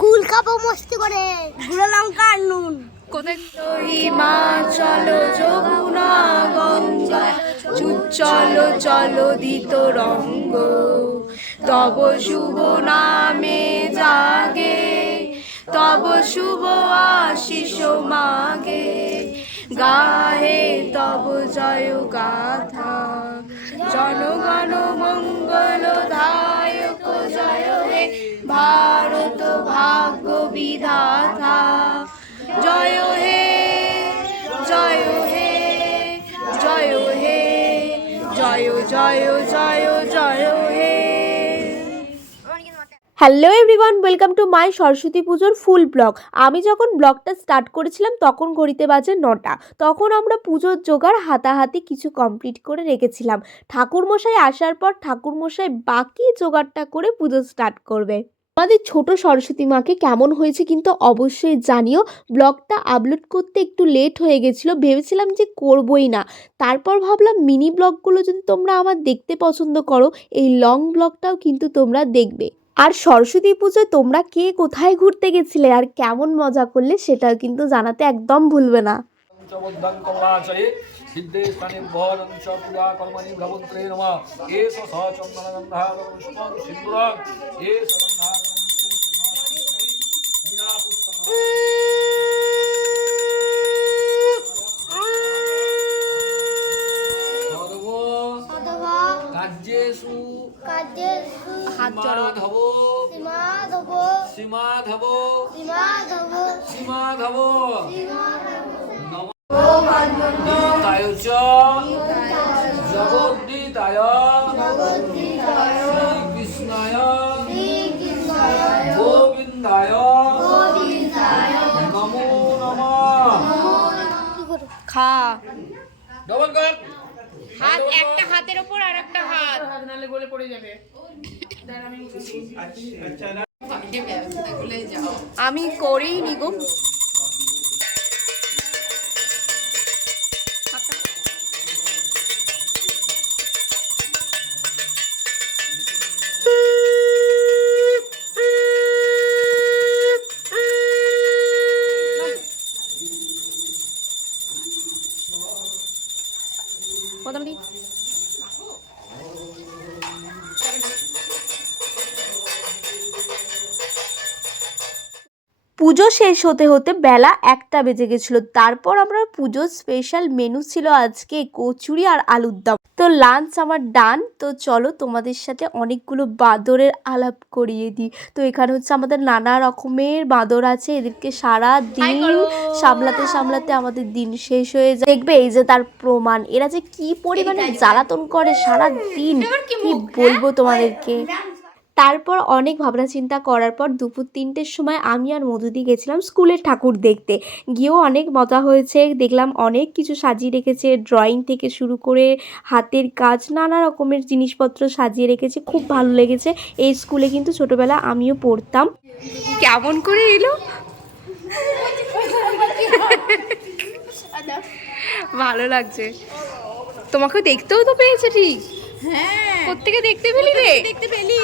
কুল কাপো মস্তি করে। গুঁড়ো লঙ্কা আর নুন। হিমাচল যমুনা গঙ্গা চলো চলো দিত রঙ্গ। তব শুভ নামে জাগে তব শুভ আশিস মাগে। গাহে তব জয় গাথা। জনগণ মঙ্গল দায়ক জয় হে, ভারত ভাগ্য বিধাতা। জয় হে জয় হে জয় হে জয় জয় জয় জয় hello everyone welcome to my Saraswati পুজোর ফুল ব্লগ আমি যখন ব্লগটা স্টার্ট করেছিলাম, তখন ঘড়িতে বাজে নটা। তখন আমরা পুজোর জোগাড় হাতাহাতি কিছু কমপ্লিট করে রেখেছিলাম। ঠাকুরমশাই আসার পর ঠাকুরমশাই বাকি জোগাড়টা করে পুজো স্টার্ট করবে। আমাদের ছোট সরস্বতী মাকে কেমন হয়েছে কিন্তু অবশ্যই জানিও। ব্লগটা আপলোড করতে একটু লেট হয়ে গেছিল, ভেবেছিলাম যে করবই না। তারপর ভাবলাম মিনি ব্লগগুলো যদি তোমরা আমার দেখতে পছন্দ করো, এই লং ব্লগটাও কিন্তু তোমরা দেখবে। আর সরস্বতী পুজোয় তোমরা কে কোথায় ঘুরতে গেছিলে আর কেমন মজা করলে সেটাও কিন্তু জানাতে একদম ভুলবে না। 가제수 스마다보 스마다보 스마다보 스마다보 스마다보 스마다보 다요죠 저거 니다요 저거 니다요 비스나요 비스나요 고빈다요 고빈다요 너무 너무 가 너무 가 একটা হাতের ওপর আর একটা হাত। নালে গলে পড়ে যাবে। আমি করেই নিব পুজো শেষ হতে হতে বেলা একটা বেজে গেছিল। তারপর আমরা পুজোর স্পেশাল মেনু ছিল আজকে কচুরি আর আলুর দম। তো লাঞ্চ আমার ডান তো চলো তোমাদের সাথে অনেকগুলো বাঁদরের আলাপ করিয়ে দিই। তো এখানে হচ্ছে আমাদের নানা রকমের বাঁদর আছে এদেরকে সারা দিন সামলাতে সামলাতে আমাদের দিন শেষ হয়ে যায়। দেখবে এই যে তার প্রমাণ এরা যে কি পরিমাণে জ্বালাতন করে সারা দিন কি বলব তোমাদেরকে? তারপর অনেক ভাবনা চিন্তা করার পর দুপুর তিনটের সময় আমি আর মধুদি গেছিলাম স্কুলের ঠাকুর দেখতে। গিয়েও অনেক মজা হয়েছে, দেখলাম অনেক কিছু সাজিয়ে রেখেছে ড্রয়িং থেকে শুরু করে হাতের কাজ, নানা রকমের জিনিসপত্র সাজিয়ে রেখেছে, খুব ভালো লেগেছে। এই স্কুলে কিন্তু ছোটবেলা আমিও পড়তাম। কেমন করে এলো? ভালো লাগছে। তোমাকে দেখতেও তো পেয়েছে ঠিক। হ্যাঁ। কোত্থেকে দেখতে পেলি রে? দেখতে পেলি?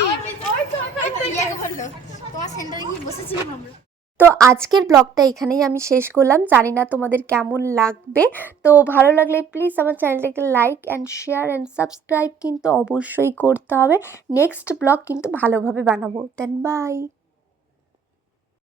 তোমার সেন্টারে গিয়ে বসেছিলাম আমরা তো আজকের ব্লগটা এখানেই আমি শেষ করলাম। জানি না তোমাদের কেমন লাগবে। তো ভালো লাগলে প্লিজ আমার চ্যানেলটাকে like and share and subscribe কিন্তু অবশ্যই করতে হবে। নেক্সট ব্লগ কিন্তু ভালোভাবে বানাবো। দেন বাই